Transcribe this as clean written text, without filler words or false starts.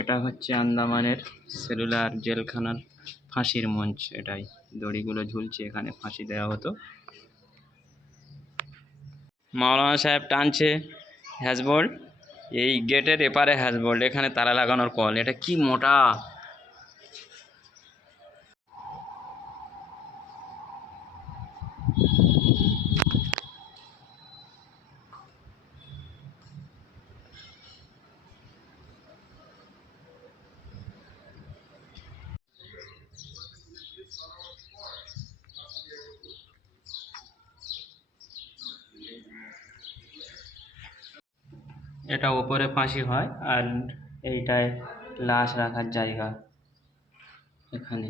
এটা হচ্ছে আন্দামানের সেলুলার জেলখানার ফাঁসির মঞ্চ। এটাই দড়িগুলো ঝুলছে, এখানে ফাঁসি দেওয়া হতো। মাওলানা সাহেব টানছে হ্যাজবোল্ট। এই গেটের এপারে হ্যাজবোল্ট, এখানে তালা লাগানোর কল। এটা কি মোটা! এটা ওপরে ফাঁসি হয়, আর এইটায় লাশ রাখার জায়গা এখানে।